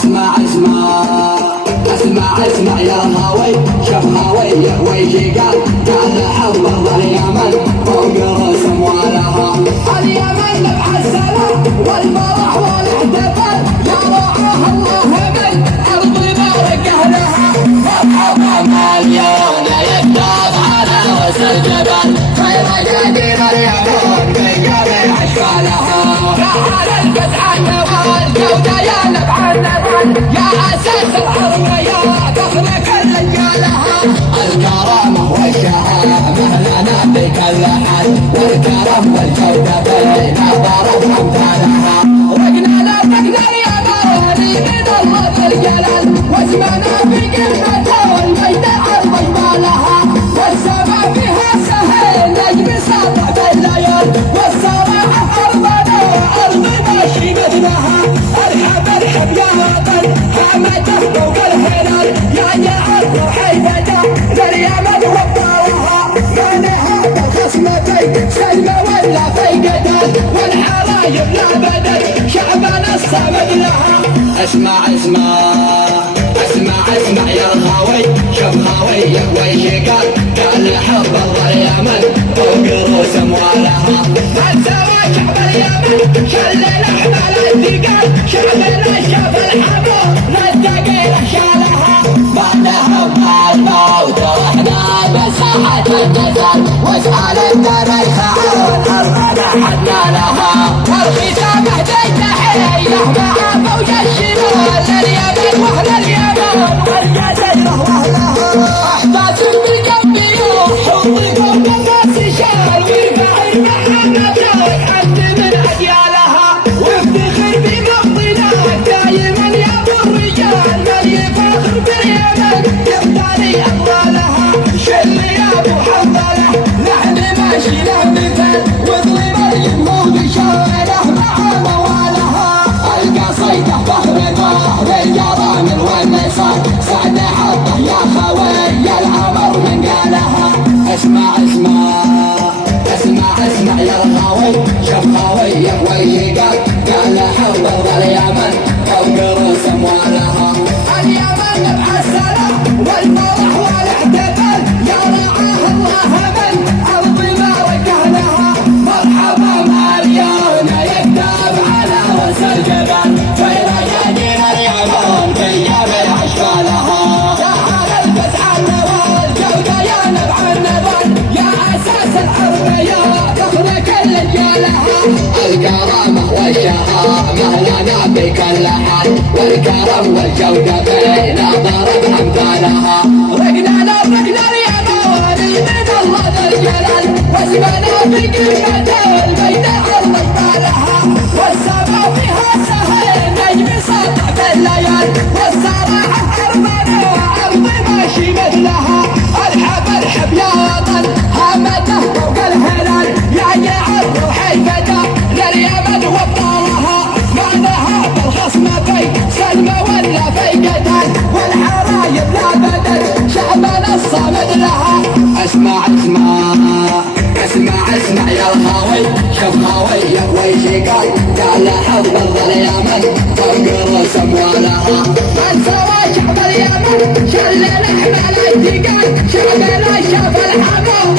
اسمع اسمع اسمع اسمع يا الهاوي، شوف هاوي ويجي قال حب اليمن فوق رؤوس اموالها. اليمن نبع السلام والفرح والاحتفال، يا رعاها الله من ارض بارك اهلها. مرحبا مليون يكتب على راس الجبل، خير قديم اليمن في جميع اشكالها. تعال الفتح النوال جودة يا نبع النبال، يا اساس الارض يا فخر كل رجالها. الكرامة والشهامة لنا في كل حال، والكرم والجودة بين ضرب امثالها. رقنا اليمن من الله الجلال، واسمنا في قمته والمجد عرض جبالها. والسماء فيها سهل نجم ساطع بالليال، والصراحة ارضنا ارض ماشي مثلها. ارحب ارحب يا وطن حمده فوق الهلال، يا جعل روحي فدا لليمن وابطالها. ما نهاب الخصمتين سلمى ولا في قتال، والحرايب لا بدل شعبنا الصمد لها. اسمع اسمع اسمع اسمع يا الهاوي، شوف هاوي ويش قال حب اليمن فوق رؤوس اموالها. ما سوى شعب اليمن شلل احمال الثقال، شعبنا شاف الحمو للثقيل شالها. بعدها الموت واحنا بساحة الجزر، واسأل التاريخ عن ارضنا حنا لها. والختام اهديت حيه مع فوج الشمال لليمن واهل اليمن والجزر واهلها. احداث بقلبي حوضي فوق الناس شال، ويرفع المحنة والحمد من اجيالها. وافتخر بموطنك دايما يا ابو الرجال، من يفاخر باليمن يقتني اموالها. شل يا ابو حنظله لحن ماشي له مثل، واظلم الجمهور شوله مع موالها. القصيده فخر ظهر الجرامل والنصار، سعد عطه يا خوي العمر من قالها. اسمع اسمع اسمع اسمع يا الهاوي، شوف هاوي ويجي قال حب اليمن فوق رؤوس اموالها. اليمن نبع السلام والفرح والاحتفال، يا رعاها الله من ارض بارك اهلها. مرحبا مليون يكتب على راس الجبل، خير قديم اليمن في جميع اشكالها. تعال الفتح النوال جودة يا نبع النبال، يا اساس الارض يا فخر كل رجالها. الكرامة والشهامة لنا في كل حال، والكرم والجودة بين ضرب امثالها. رقنا اليمن من الله ذا الجلال، واسمنا في قمته والمجد عرض جبالها. والسماء فيها سهل نجم ساطع بالليال، والصراحة ارضنا ارض ماشي مثلها. ارحب ارحب يا وطن حمده فوق الهلال، يا جعل روحي فدا لليمن وابطالها. ما نهاب الخصمتين سلمى ولا في قتال، والحرايب لا بدل شعبنا الصمد لها. اسمع اسمع اسمع اسمع يا الهاوي، شوف هاوي ويش قال حب اليمن فوق رؤوس اموالها. من سوى شعب اليمن شلل احمال الثقال، شعبنا شاف الحمو